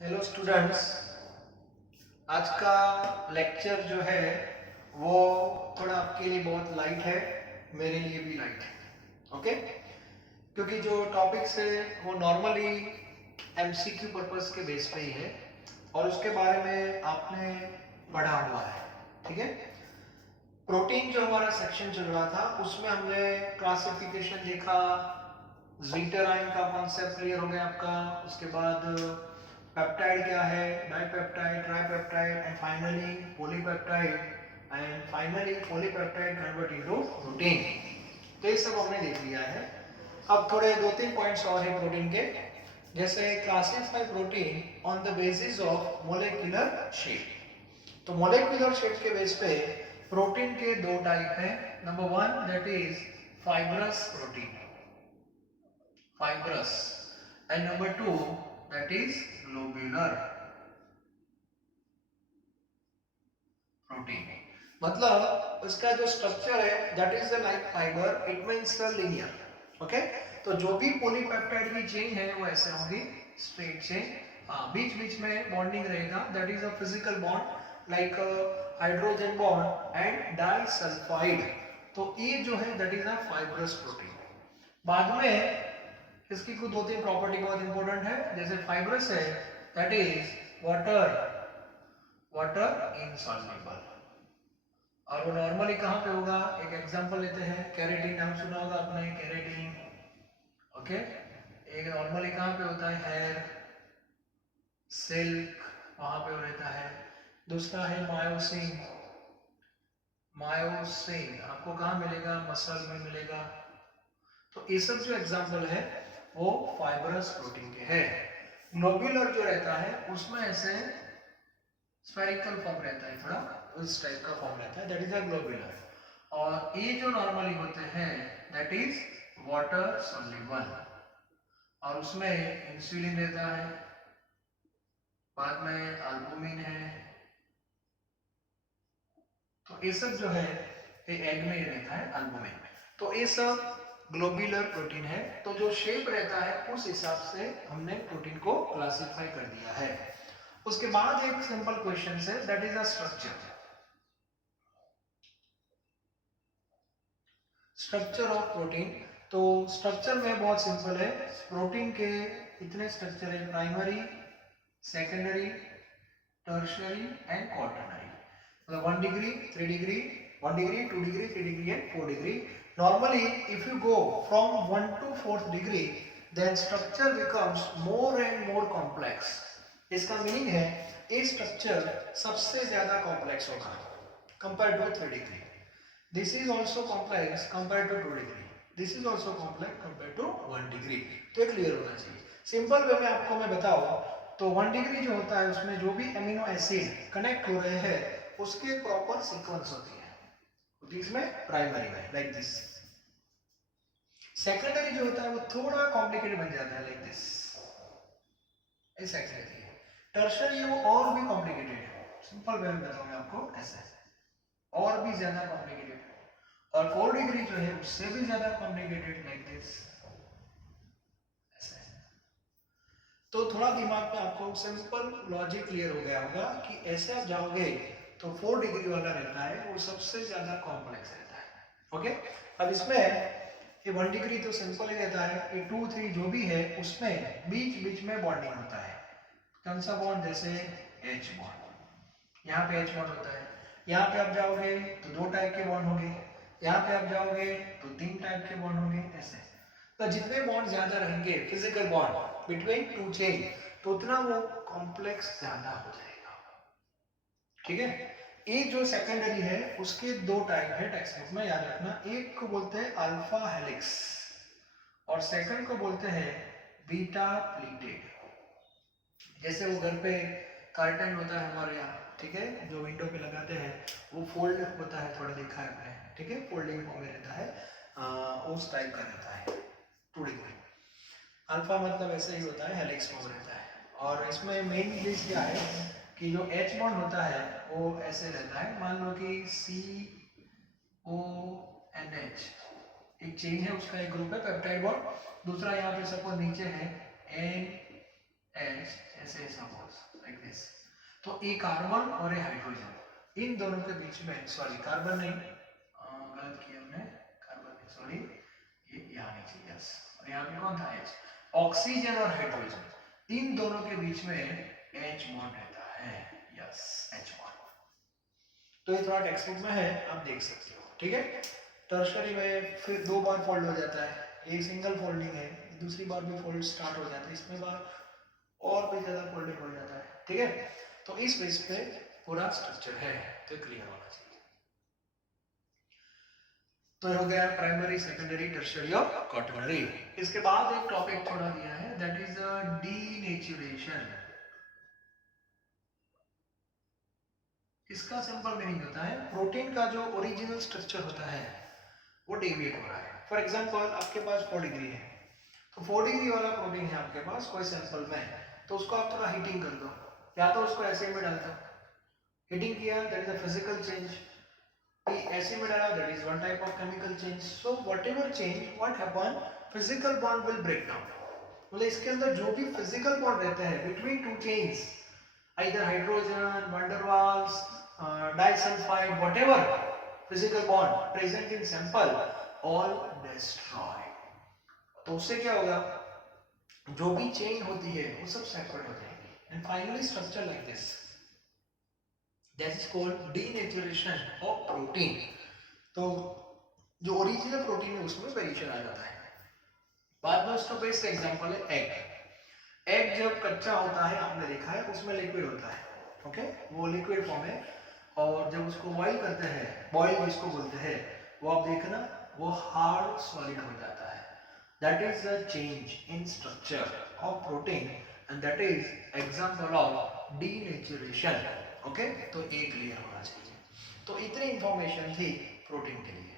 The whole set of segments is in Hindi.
हेलो स्टूडेंट्स, आज का लेक्चर जो है वो थोड़ा आपके लिए बहुत लाइट है, मेरे लिए भी लाइट है। ओके, क्योंकि जो टॉपिक्स है वो नॉर्मली एमसीक्यू पर्पस के बेस पे ही है और उसके बारे में आपने पढ़ा हुआ है। ठीक है, प्रोटीन जो हमारा सेक्शन चल रहा था उसमें हमने क्लासिफिकेशन देखा, ज़ीटराइन का कॉन्सेप्ट क्लियर हो गया आपका। उसके बाद पेप्टाइड क्या है, dipeptide, tripeptide and finally polypeptide convert into protein. तो ये सब हमने देख लिया है। अब थोड़े दो तीन पॉइंट्स और हैं प्रोटीन के, जैसे classify protein on the basis of molecular shape. तो मोलेक्युलर शेप के बेस पे प्रोटीन के दो टाइप हैं। Number one that is fibrous protein, fibrous, and number two that is globular protein। मतलब उसका जो स्ट्रक्चर है that is like fibre, it means linear. Okay, तो जो भी पॉलीपेप्टाइड की चेन है वो ऐसे होगी, स्ट्रेट चेन। हाँ, बीच बीच में बॉन्डिंग रहेगा, that is a physical bond like hydrogen bond and disulphide. तो ये जो है that is a fibrous protein. बाद में इसकी कुछ दो तीन प्रॉपर्टी बहुत इंपॉर्टेंट है, जैसे फाइब्रस है that is water water insoluble. और वो नॉर्मली कहाँ पे होगा, एक एग्जांपल लेते हैं, केराटिन नाम सुना होगा आपने, केराटिन। ओके, एक नॉर्मली कहाँ पे होता है, हेयर, सिल्क, वहां पे रहता है। दूसरा है मायोसिन। मायोसिन आपको कहाँ मिलेगा, मसल में मिलेगा। तो ये सब जो एग्जांपल है वो फाइब्रस प्रोटीन के हैं। ग्लोब्यूलर जो रहता है उसमें ऐसे स्फेरिकल फॉर्म रहता है, थोड़ा उस टाइप का फॉर्म रहता है, दैट इज अ ग्लोब्यूलर। और ये जो नॉर्मली होते हैं दैट इज वाटर सॉल्युबल, और उसमें इंसुलिन रहता है, बाद में एल्बुमिन है। तो ये सब जो है ये एग में ही रहता है, एल्बुमिन। तो ये सब ग्लोब्यूलर प्रोटीन है। तो जो शेप रहता है उस हिसाब से हमने प्रोटीन को क्लासिफाई कर दिया है। उसके बाद एक सिंपल क्वेश्चन है that is a structure. Structure of protein. तो स्ट्रक्चर में बहुत सिंपल है, प्रोटीन के इतने स्ट्रक्चर है, primary, secondary, tertiary and quaternary. मतलब 1 degree, 3 degree, 1 degree, 2 degree, 3 degree and 4 degree. Normally if you go from 1 to 4th degree then structure becomes more and more complex. इसका मीनिंग है ये स्ट्रक्चर सबसे ज्यादा कॉम्प्लेक्स होगा compare to 3 degree. This is also complex compared to 2 degree. This is also complex compared to 1 degree. तो ये क्लियर होना चाहिए। सिंपल वे में आपको मैं बताऊं तो 1 डिग्री जो होता है उसमें जो भी अमीनो एसिड कनेक्ट हो रहे हैं उसके प्रॉपर सीक्वेंस होती है, जिसमें प्राइमरी में लाइक दिस। सेकेंडरी जो होता है वो थोड़ा कॉम्प्लिकेटेड बन जाता है लाइक दिस, ये सेकेंडरी है। टर्शियरी वो और भी कॉम्प्लिकेटेड है, सिंपल वे में बताऊंगा आपको ऐसे, और भी ज्यादा कॉम्प्लिकेटेड। और 4 डिग्री जो है उससे भी ज्यादा कॉम्प्लिकेटेड लाइक दिस ऐसे। तो थोड़ा दिमाग में आपको सिंपल लॉजिक क्लियर हो गया होगा कि ऐसे आप जाओगे तो 4 डिग्री वाला रहता है वो सबसे ज्यादा कॉम्प्लेक्स रहता है। ओके, अब इसमें ये 1 डिग्री तो सिंपल ही रहता है, ये 2 3 जो भी है उसमें बीच बीच में बॉन्डिंग होता है। कौन सा बॉन्ड, जैसे एच बॉन्ड, यहाँ पे एच बॉन्ड होता है। यहाँ पे आप जाओगे तो 2 टाइप के बॉन्ड होंगे, यहाँ पे आप जाओगे तो 3 टाइप के बॉन्ड होंगे ऐसे। तो जितने बॉन्ड ज्यादा रहेंगे फिजिकल बॉन्ड बिटवीन 2 चेन तो उतना वो कॉम्प्लेक्स ज्यादा हो जाएगा। ठीक है, ये जो सेकेंडरी है उसके 2 टाइप है, टेक्स्ट बुक में याद रखना। एक को बोलते हैं अल्फा हेलिक्स और सेकंड को बोलते हैं बीटा प्लीटेड। जैसे वो घर पे कर्टन होता है हमारे यहाँ, ठीक है, जो विंडो पे लगाते हैं वो फोल्ड होता है, थोड़ा देखा है आपने, ठीक है, फोल्डिंग फॉर्म में रहता है, उस टाइप का रहता है 2 डिग्री। अल्फा मतलब ऐसे ही होता है, हेलिक्स फॉर्म रहता है। और इसमें मेन चीज क्या है कि जो एच बॉन्ड होता है वो ऐसे रहता है, मान लो कि CONH एक चेन है, उसका एक ग्रुप है पेप्टाइड बॉन्ड। दूसरा यहाँ पे सपोज नीचे है H ऐसे सपोज लाइक दिस। तो ए कार्बन और ए हाइड्रोजन, इन दोनों के बीच में, सॉरी कार्बन नहीं, गलत किया हमने, कार्बन नहीं सॉरी, ये यहाँ नीचे, यस, और यहाँ पे कौन था H, ऑक्सीजन और हाइड्रोजन, इन दोनों के बीच में H बॉन्ड रहता है, यस H बॉन्ड। तो ये थोड़ा टेक्स्ट बुक में है, आप देख सकते हो, ठीक है। टर्शरी में फिर 2 बार फोल्ड हो जाता है, एक सिंगल फोल्डिंग है, दूसरी बार भी फोल्ड स्टार्ट हो जाता है, इसमें बार और भी ज्यादा फोल्डिंग हो जाता है, ठीक है। तो इस बेस पे पूरा स्ट्रक्चर है, तो क्लियर होना चाहिए। तो हो गया प्राइमरी, सेकेंडरी, टर्शियरी और क्वाटरनरी। इसके बाद एक टॉपिक थोड़ा दिया है, दैट इज डीनेचुरेशन। इसका सिंपल मीनिंग होता है प्रोटीन का जो ओरिजिनल स्ट्रक्चर होता है वो डेविएट हो रहा है। फॉर एग्जांपल आपके पास 4 डिग्री है, तो 4 डिग्री वाला प्रोटीन है आपके पास कोई सैंपल में, तो उसको आप थोड़ा हीटिंग कर दो, या तो उसको एसिड में डाल दो, हीटिंग किया, that is a physical change, acid में डाला, that is one type of chemical change. So whatever change, what happen, physical bond will break down. मतलब इसके अंदर जो भी फिजिकल बॉन्ड रहते हैं between two chains, either hydrogen, van der Waals, disulfide, whatever physical bond present in sample, all destroyed. तो उससे क्या होगा, जो भी चेन होती है वो सब सेपरेट हो जाएंगी, and finally structure like this, that is called denaturation of protein. तो जो ओरिजिनल प्रोटीन है उसमें वेरिएशन आ जाता है। बाद में उसका बेस्ट एग्जांपल है एग। एग जब कच्चा होता है, आपने देखा है उसमें लिक्विड होता है, ओके, वो लिक्विड फॉर्म है, और जब उसको बॉईल करते हैं, बॉईल जिसको बोलते हैं, वो आप देखना वो हार्ड सॉलिड हो जाता है। That is the change in structure of protein, and that is example of denaturation, okay. तो ये क्लियर होना चाहिए। तो इतनी इंफॉर्मेशन थी प्रोटीन के लिए।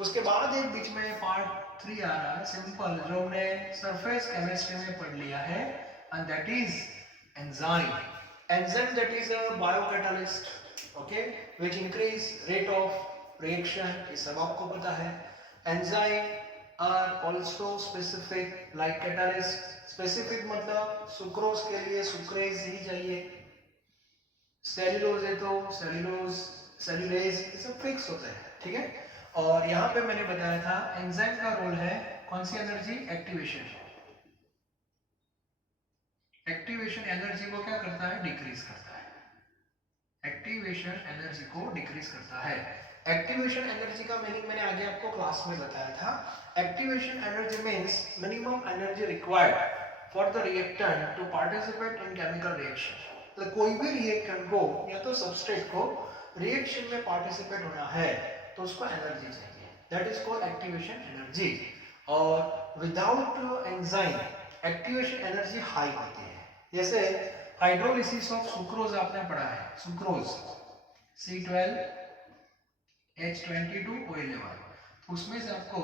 उसके बाद एक बीच में पार्ट 3 आ रहा है सिंपल, जो हमने सरफेस केमिस्ट्री में पढ़ लिया है, and that is enzyme. Enzyme that is a biocatalyst, okay, which increase rate of reaction, ये सब आपको पता है। Enzyme are also specific like catalyst. Specific मतलब सुक्रोज के लिए सुक्रेज ही चाहिए, सेल्यूलोज है तो सेल्यूलोज, सेल्यूलेज, ये सब फिक्स होता है, ठीक है। और यहाँ पे मैंने बताया था एंजाइम का रोल है कौन सी एनर्जी, एक्टिवेशन। एक्टिवेशन एनर्जी को क्या करता है, डिक्रीज करता है। एक्टिवेशन एनर्जी को डिक्रीज करता है। एक्टिवेशन एनर्जी का मीनिंग मैंने आगे आपको क्लास में बताया था। Activation energy means minimum energy required for the reactant to participate in chemical reaction. तो कोई भी रिएक्टेंट को या तो सबस्ट्रेट को रिएक्शन में पार्टिसिपेट होना है तो उसको एनर्जी चाहिए, that is called activation energy. और without enzyme activation energy high होती है। जैसे हाइड्रोलिसिस ऑफ सुक्रोज आपने पढ़ा है, सुक्रोज C12 H22 O11, तो उसमें से आपको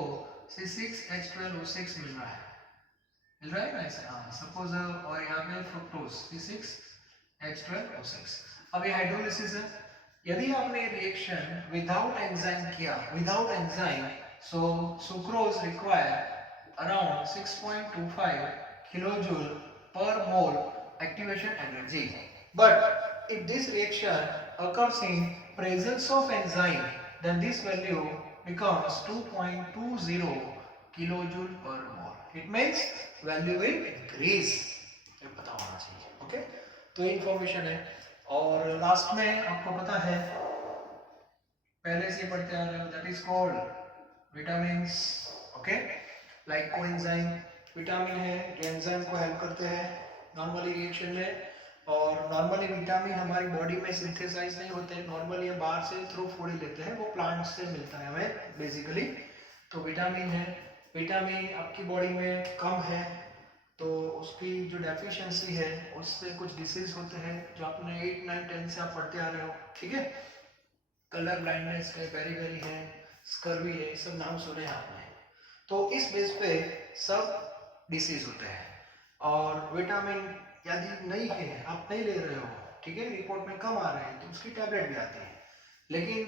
C6 H12O6 मिल रहा है ना ऐसे, हाँ सपोज, और यहाँ पे फ्रुक्टोज C6 H12O6। अब ये हाइड्रोलिसिस है, यदि आपने रिएक्शन विदाउट एंजाइम किया, without enzyme, so sucrose require around 6.25 kilojoule per mole activation energy. But if this reaction occurs in presence of enzyme, then this value becomes 2.20 kilojoule per mole. It means value will increase. ये पता होना चाहिए, ओके। तो ये इंफॉर्मेशन है। और लास्ट में आपको पता है, पहले से पढ़ते आ रहे हो, that is called vitamins, okay, like coenzyme. Vitamin है जो एंजाइम को हेल्प करते हैं नॉर्मली रिएक्शन में, और नॉर्मली विटामिन हमारी बॉडी में सिंथेसाइज नहीं होते, नॉर्मली हम बाहर से थ्रू फूड ही लेते हैं, वो प्लांट से मिलता है हमें बेसिकली। तो विटामिन है, विटामिन आपकी बॉडी में कम है तो उसकी जो डेफिशिएंसी है उससे कुछ डिसीज होते हैं जो आपने 8, 9, 10 से आप पढ़ते आ रहे हो, ठीक है। कलर ब्लाइंडनेस है, बेरी है, स्कर्वी है, ये सब नाम सुने आपने। तो इस बेस पे सब डिसीज होते हैं। और विटामिन यदि नहीं है, आप नहीं ले रहे हो, ठीक है, रिपोर्ट में कम आ रहे हैं, तो उसकी टैबलेट भी आती है। लेकिन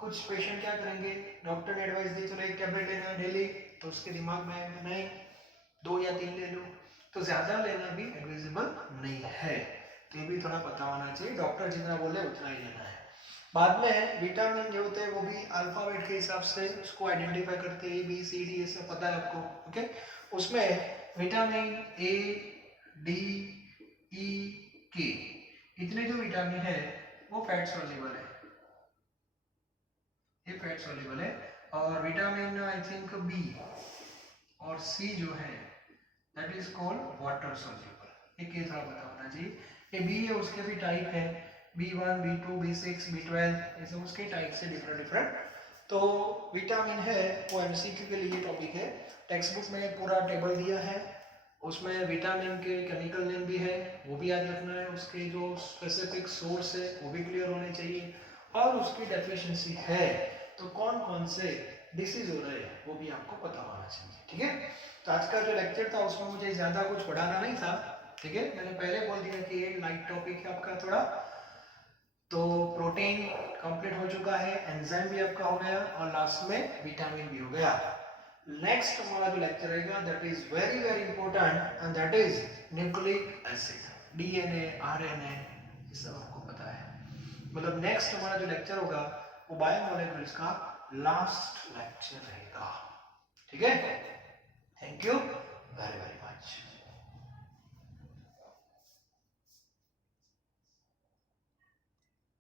कुछ पेशेंट क्या करेंगे, डॉक्टर ने एडवाइस दी चलो एक टैबलेट लेना डेली, तो उसके दिमाग में नहीं 2 या 3 ले लो, तो ज्यादा लेना भी एडवाइजेबल नहीं है, तो ये भी थोड़ा पता होना चाहिए, डॉक्टर जितना बोले उतना ही लेना है। बाद में विटामिन जो होते हैं वो भी अल्फाबेट के हिसाब से उसको आइडेंटिफाई करते हैं, ए बी सी डी, ये सब पता है आपको, ओके। उसमें विटामिन ए डी ई के इतने जो विटामिन है वो फैट सॉल्युबल है, ये फैट सॉल्युबल है। और विटामिन आई थिंक बी और सी जो है that is called water soluble, एक ये थोड़ा पता होना चाहिए। ये बी है उसके भी टाइप है, B1, B2, B6, B12, ये सब उसके टाइप से डिफरेंट डिफरेंट। तो विटामिन है वो एमसीक्यू के लिए टॉपिक है, टेक्स्ट बुक में पूरा टेबल दिया है, उसमें विटामिन के केमिकल नेम भी है वो भी याद रखना है, उसके जो स्पेसिफिक सोर्स है वो भी क्लियर होने चाहिए, और उसकी डेफिशिएंसी है तो कौन कौन से डिसीज हो रहे हैं वो भी आपको पता होना चाहिए, ठीक है। तो आज का जो लेक्चर था उसमें मुझे ज़्यादा कुछ पढ़ाना नहीं था, ठीक है, मैंने पहले बोल दिया कि ये लाइट टॉपिक है आपका थोड़ा। तो प्रोटीन कंप्लीट हो चुका है, एंजाइम भी आपका हो गया, और लास्ट में विटामिन भी हो गया। नेक्स्ट हमारा जो लेक्चर रहेगा that is very very important and that is nucleic acid, DNA RNA, ये सब आपको पता है। मतलब नेक्स्ट हमारा जो लेक्चर होगा वो बायोमोलेक्यूल्स का लास्ट लेक्चर रहेगा, ठीक है। Thank you.